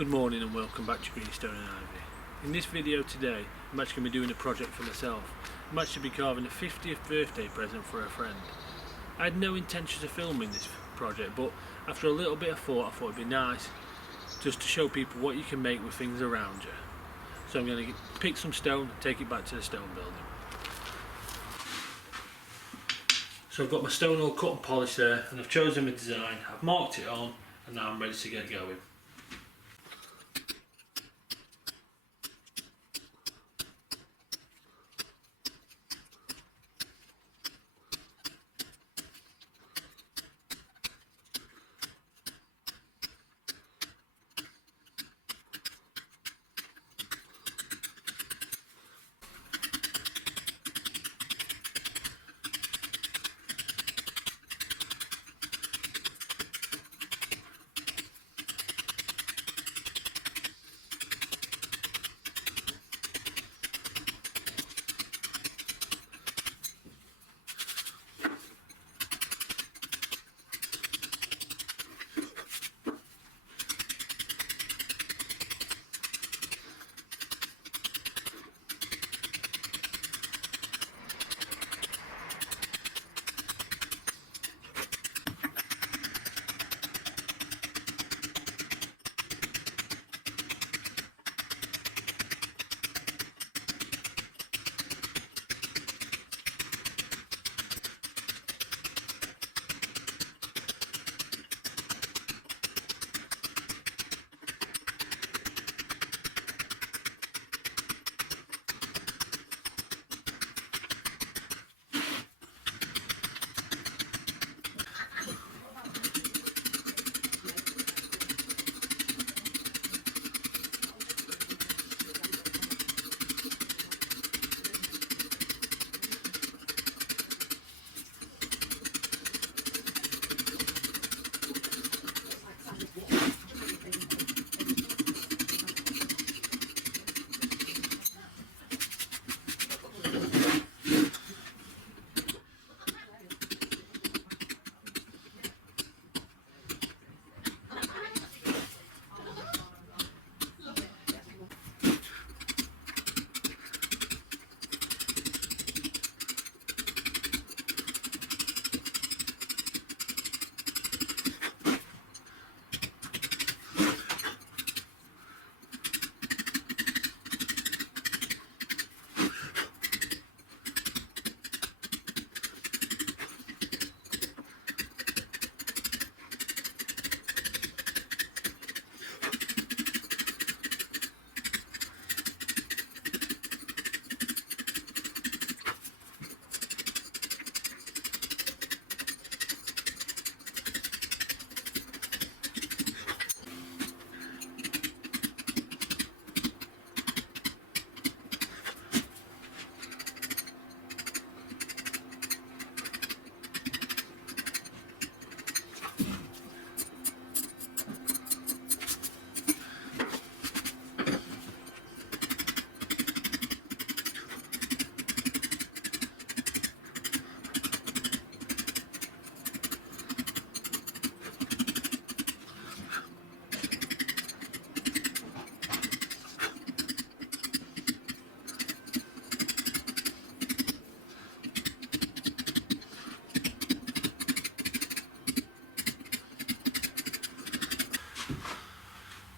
Good morning and welcome back to Greenstone and Ivy. In this video today I'm actually going to be doing a project for myself. I'm actually be carving a 50th birthday present for a friend. I had no intentions of filming this project, but after a little bit of thought I thought it'd be nice just to show people what you can make with things around you. So I'm going to pick some stone and take it back to the stone building. So I've got my stone all cut and polished there, and I've chosen my design, I've marked it on, and now I'm ready to get going.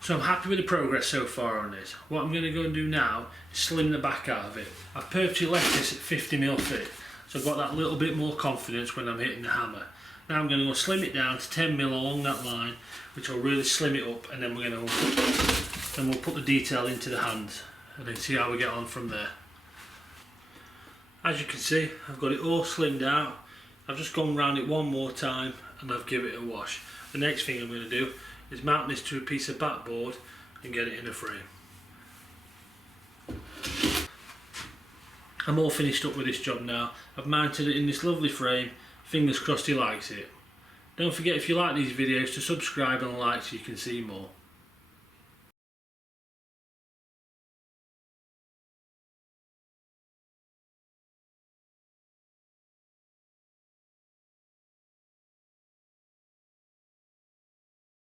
So I'm happy with the progress so far on this. What I'm going to go and do now is slim the back out of it. I've purposely left this at 50mm thick, so I've got that little bit more confidence when I'm hitting the hammer. Now I'm going to go slim it down to 10mm along that line, which will really slim it up, and then we'll put the detail into the hands and then see how we get on from there. As you can see, I've got it all slimmed out. I've just gone round it one more time and I've given it a wash. The next thing I'm going to do is mount this to a piece of backboard and get it in a frame. I'm all finished up with this job now. I've mounted it in this lovely frame. Fingers crossed he likes it. Don't forget, if you like these videos, to subscribe and like so you can see more.